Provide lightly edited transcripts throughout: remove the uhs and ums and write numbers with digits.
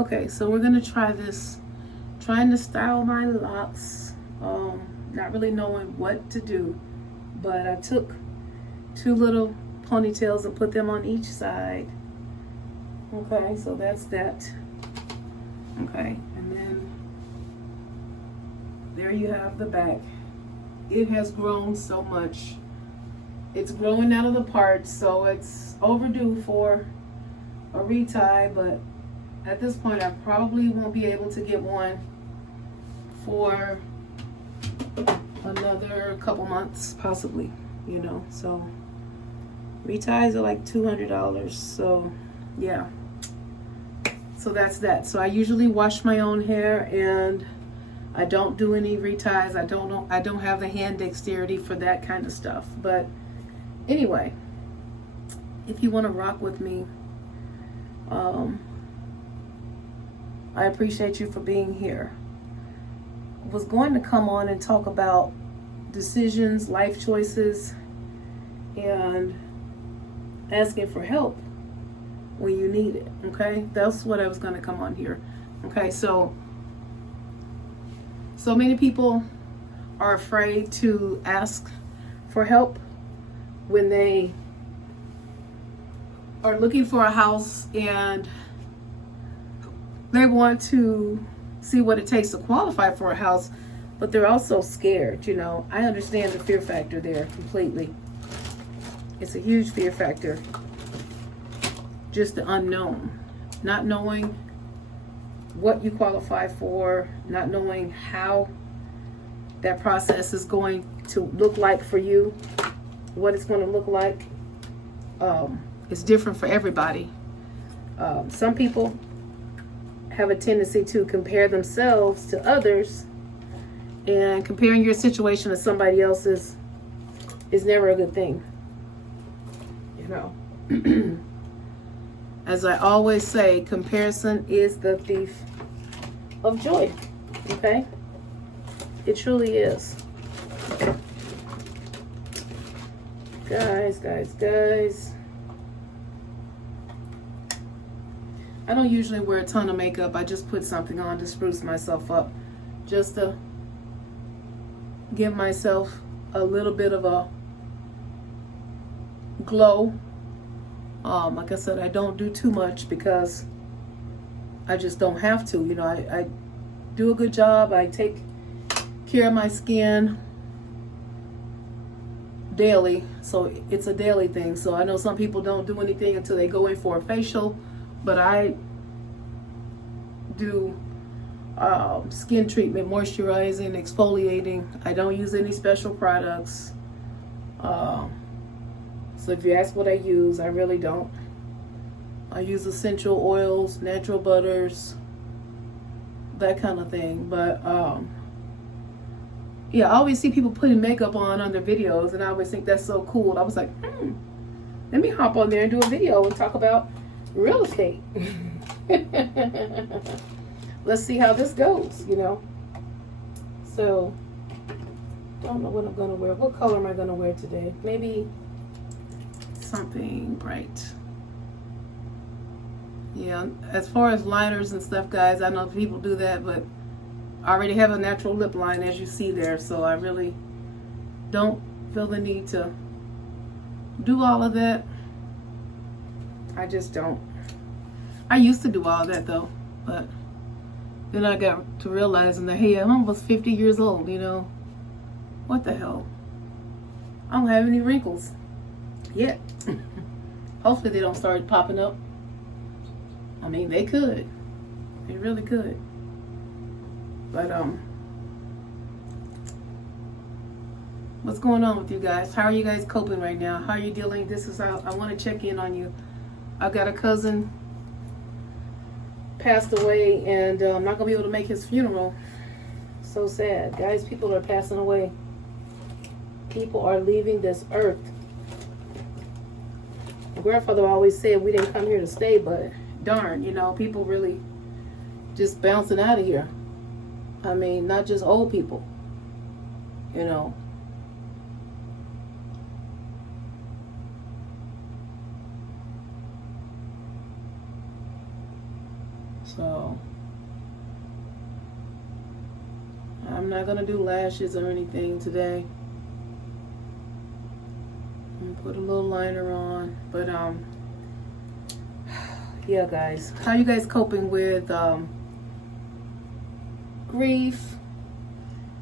Okay, so we're gonna try this. Trying to style my locks. Not really knowing what to do, but I took two little ponytails and put them on each side. Okay, so that's that. Okay, and then there you have the back. It has grown so much. It's growing out of the parts, so it's overdue for a retie, but at this point I probably won't be able to get one for another couple months, possibly, you know. So reties are like $200, so yeah. So that's that. So I usually wash my own hair, and I don't do any reties. I don't have the hand dexterity for that kind of stuff. But anyway, if you want to rock with me, I appreciate you for being here. I was going to come on and talk about decisions, life choices, and asking for help when you need it. Okay, that's what I was going to come on here. Okay, so many people are afraid to ask for help when they are looking for a house and they want to see what it takes to qualify for a house, but they're also scared. You know, I understand the fear factor there completely. It's a huge fear factor. Just the unknown, not knowing what you qualify for, not knowing how that process is going to look like for you, what it's going to look like. It's different for everybody. Some people have a tendency to compare themselves to others, and comparing your situation to somebody else's is never a good thing, you know. As I always say, comparison is the thief of joy. Okay, it truly is. Guys, I don't usually wear a ton of makeup. I just put something on to spruce myself up, just to give myself a little bit of a glow. Like I said, I don't do too much because I just don't have to. You know, I do a good job. I take care of my skin daily, so it's a daily thing. So I know some people don't do anything until they go in for a facial, but I do skin treatment, moisturizing, exfoliating. I don't use any special products. So if you ask what I use, I really don't. I use essential oils, natural butters, that kind of thing. But yeah, I always see people putting makeup on their videos, and I always think that's so cool. I was like, let me hop on there and do a video and talk about real estate. Let's see how this goes, you know. So, don't know what I'm gonna wear. What color am I gonna wear today? Maybe something bright. Yeah, as far as liners and stuff, guys, I know people do that, but I already have a natural lip line, as you see there, so I really don't feel the need to do all of that. I just don't. I used to do all that though, but then I got to realizing that, hey, I'm almost 50 years old, you know. What the hell? I don't have any wrinkles yet. Hopefully they don't start popping up. I mean, they could. They really could. But what's going on with you guys? How are you guys coping right now? How are you dealing? This is how I want to check in on you. I've got a cousin passed away, and I'm not gonna be able to make his funeral. So sad, guys. People are passing away. People are leaving this earth. My grandfather always said we didn't come here to stay, but darn, you know, people really just bouncing out of here. I mean, not just old people, you know. So I'm not gonna do lashes or anything today. I'm gonna put a little liner on, but yeah, guys, how you guys coping with grief?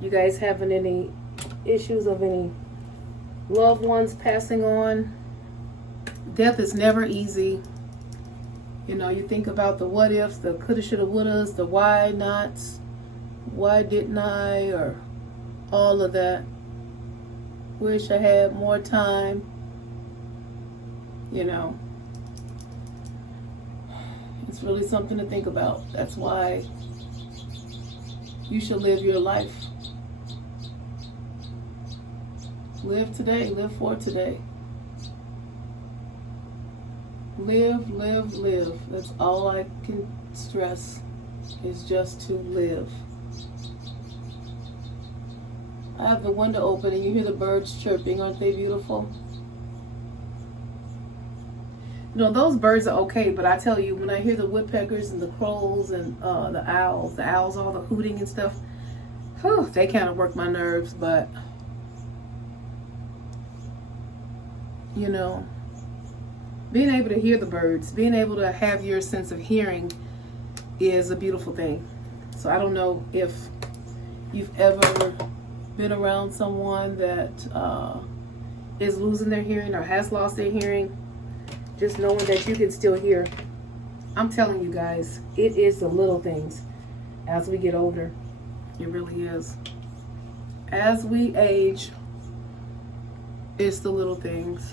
You guys having any issues of any loved ones passing on? Death is never easy. You know, you think about the what ifs, the coulda, shoulda, wouldas, the why nots, why didn't I, or all of that. Wish I had more time. You know, it's really something to think about. That's why you should live your life. Live today, live for today. Live, live, live. That's all I can stress, is just to live. I have the window open and you hear the birds chirping. Aren't they beautiful? You know, those birds are okay, but I tell you, when I hear the woodpeckers and the crows and the owls, all the hooting and stuff, whew, they kind of work my nerves. But, you know, being able to hear the birds, being able to have your sense of hearing is a beautiful thing. So I don't know if you've ever been around someone that is losing their hearing or has lost their hearing. Just knowing that you can still hear. I'm telling you guys, it is the little things as we get older. It really is. As we age, it's the little things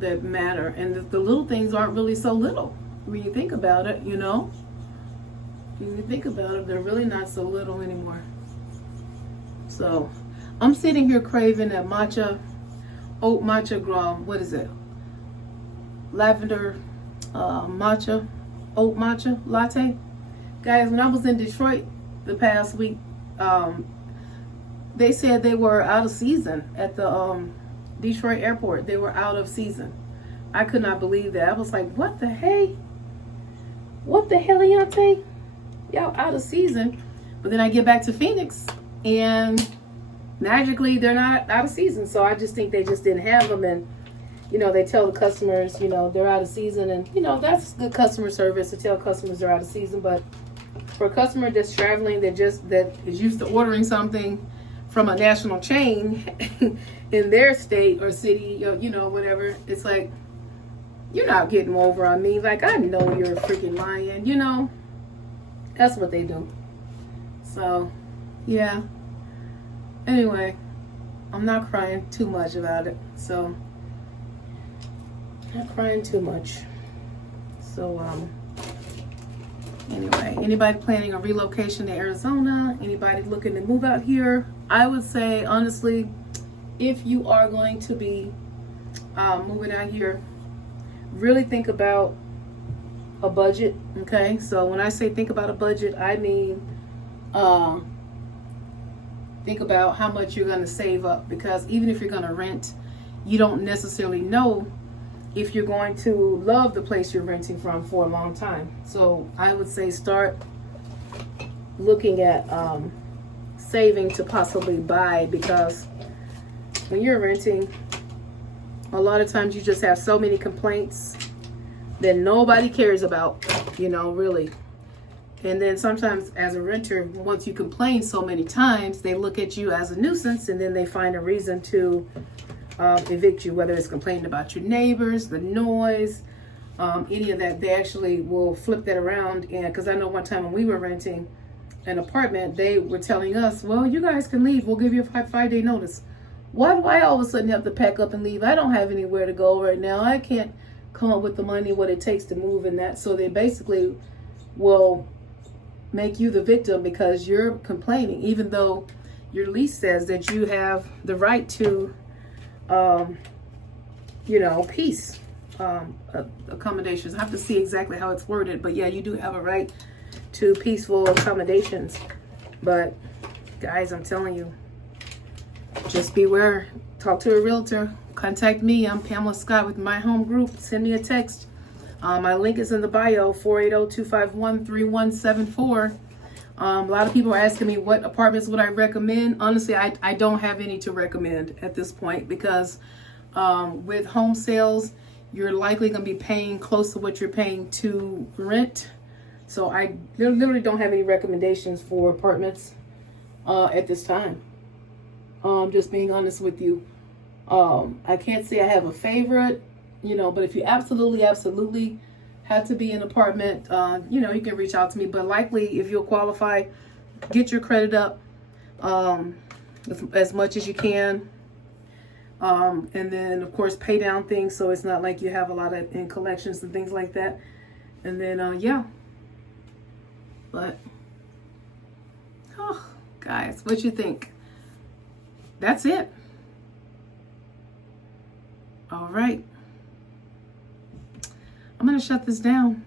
that matter. And the little things aren't really so little. When you think about it, you know. When you think about it, they're really not so little anymore. So, I'm sitting here craving that matcha, oat matcha, what is it? Lavender matcha, oat matcha latte. Guys, when I was in Detroit the past week, they said they were out of season at the Detroit airport. They were out of season. I could not believe that. I was like, what the hey? What the heliante? Y'all out of season. But then I get back to Phoenix and magically they're not out of season. So I just think they just didn't have them. And you know, they tell the customers, you know, they're out of season. And, you know, that's good customer service to tell customers they're out of season. But for a customer that's traveling, that is used to ordering something from a national chain in their state or city, or, you know, whatever, it's like, you're not getting over on me. Like, I know you're a freaking lying. You know, that's what they do. So, yeah. Anyway, I'm not crying too much about it. So, not crying too much. So, anyway, anybody planning a relocation to Arizona? Anybody looking to move out here? I would say, honestly, if you are going to be moving out here, really think about a budget, okay? So when I say think about a budget, I mean think about how much you're going to save up, because even if you're going to rent, you don't necessarily know if you're going to love the place you're renting from for a long time. So I would say start looking at saving to possibly buy, because when you're renting, a lot of times you just have so many complaints that nobody cares about, you know, really. And then sometimes as a renter, once you complain so many times, they look at you as a nuisance, and then they find a reason to evict you, whether it's complaining about your neighbors, the noise, any of that. They actually will flip that around. And because I know one time when we were renting an apartment, they were telling us, well, you guys can leave, we'll give you a five-day notice. Why do I all of a sudden have to pack up and leave? I don't have anywhere to go right now. I can't come up with the money, what it takes to move and that. So they basically will make you the victim because you're complaining, even though your lease says that you have the right to you know, peace accommodations. I have to see exactly how it's worded, but yeah, you do have a right to peaceful accommodations. But guys, I'm telling you, just beware. Talk to a realtor. Contact me. I'm Pamela Scott with My Home Group. Send me a text. My link is in the bio, 480-251-3174. A lot of people are asking me what apartments would I recommend. Honestly, I don't have any to recommend at this point because with home sales, you're likely going to be paying close to what you're paying to rent. So I literally don't have any recommendations for apartments at this time. Just being honest with you. I can't say I have a favorite, but if you absolutely have to be in an apartment, you can reach out to me. But likely, if you'll qualify, get your credit up as much as you can. And then, of course, pay down things so it's not like you have a lot of in collections and things like that. And then, yeah. But, oh, guys, what you think? That's it. All right. I'm going to shut this down.